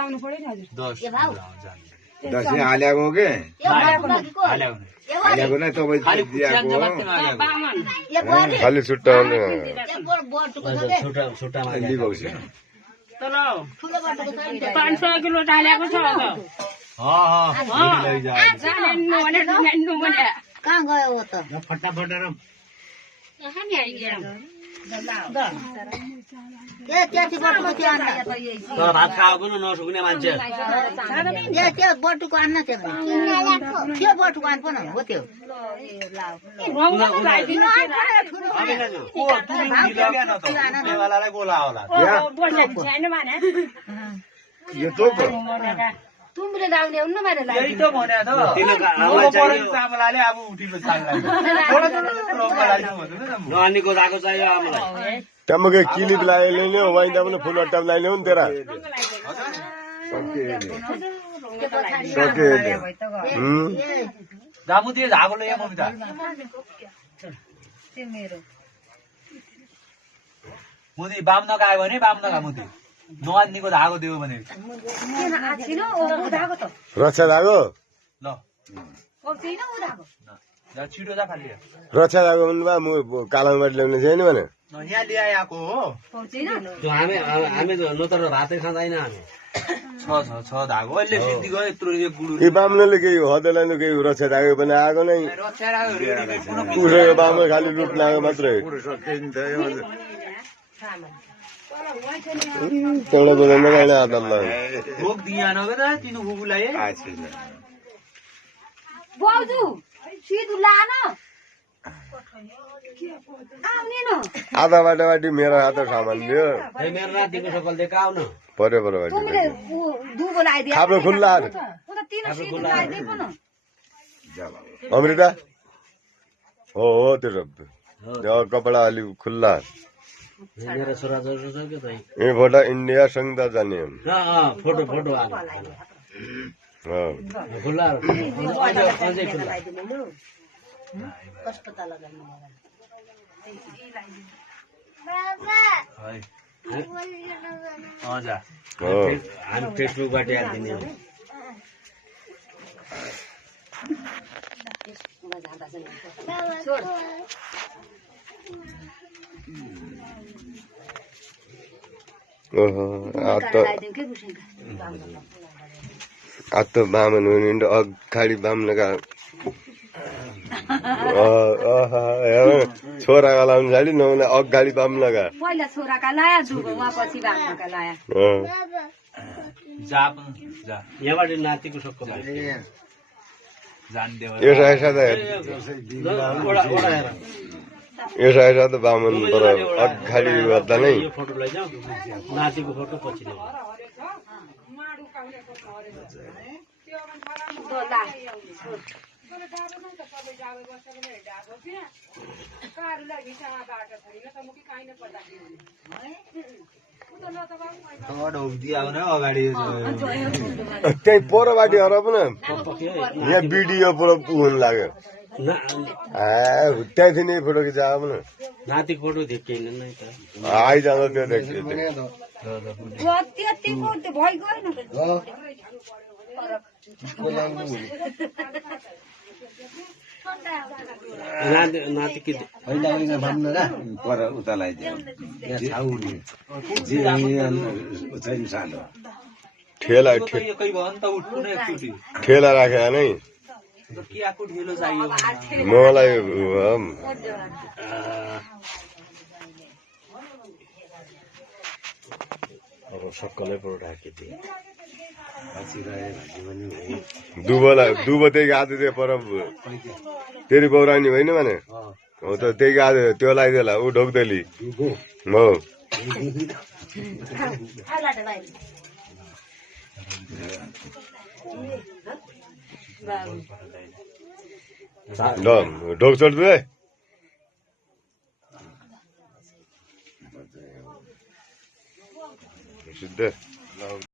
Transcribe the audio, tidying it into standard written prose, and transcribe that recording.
आउनु पर्यो नि हजुर 10 हालेको के हालेको नै तपाईँ दिएको खाली छुट्टाउने तल 500 किलो डालेको छ कहाँ गयो हो त फटाफट भात खाएको पनि नसुक्ने मान्छे त्यो बटुको आन्न त्यो त्यो बटुको आन पनि हो त्यो यो तो तुमले लाउने हुन्न मैले यही त भने त चामलाले अब उठिको चाललाई नानीको राको चाहियो आमालाई टमके किलिप लाइले नि वाइदा पनि फुल अट्टाम लाइले हुन् तेरा दामु दिए झागोले या ममिता मुदी बाम नगायो भने बाम नगा मुदी नआन्नीको धागो दियो भने रक्षा धागो ल छिटो जा खाली रक्षा धागो भन्नुभयो म कालामाटी ल्याउने छैन भने यहाँ ल्याएको हो हामी न तर भातै खाँदैन हामी छ धागो अहिले सिद्धि गयो यत्रो एक गुडु यी बाम्नले केही हदैलाई केही रक्षा धागो पनि आएको नै उसको बाम्न खालि लुट लाग्यो मात्रै तेवढं बोलायला काय नाही आता रोग दिया न गदा तिनु हुगुलाई बाजू सीधु लान आउने न आधा बाटाबाटी मेरो हात सामान दियो मेरो रातिको सकल देखा आउन परे परेबाटी तुमले दुबो लाइदिए खाब्रो खुल्ला उता 3 सीधु लाइदिए पन अमृता हो त्यो कपडा अलि खुल्ला मेरो छोरा जस्तो छ के भाइ ए फोटो इन्डिया सँगै जाने फोटो हाल खुल्ला अझै खुल्ला कस्तो लगाउनु हजुर हामी फेसबुकबाट हालिदिने हो आत्तो बामन हुनु अगाडि बाम्नका छोराका लाउनु जाली नहुने अगाडि बाम्नका पहिला छोराका लाया जुगो पछि बाम्नका लाया यहाँबाट नातिको सक्को यसो त बामन पर अगाडि गर्दा नै फोटो लैजाऊ नातिको फोटो पछि त्यही पोरोबाटी हर पो न यहाँ भिडियो पुरो हुन लाग्यो त्यहाँदेखि नै फोटो खिचा अब न नातिको फोटो देखिएन नि त आइजाँदा त्यो देख्यो नाति के पर उता लगाइदियो ठेला ठेला राखेर नै मलाई अब सक्कलै परो ढाकिदिए दुबो त्यही गाएको थियो पर तेरी पौरानी होइन भने हो त त्यही गाएको त्यो लगाइदिएला ऊ ढोक्देली हो ढोक छोड्दै सिद्धे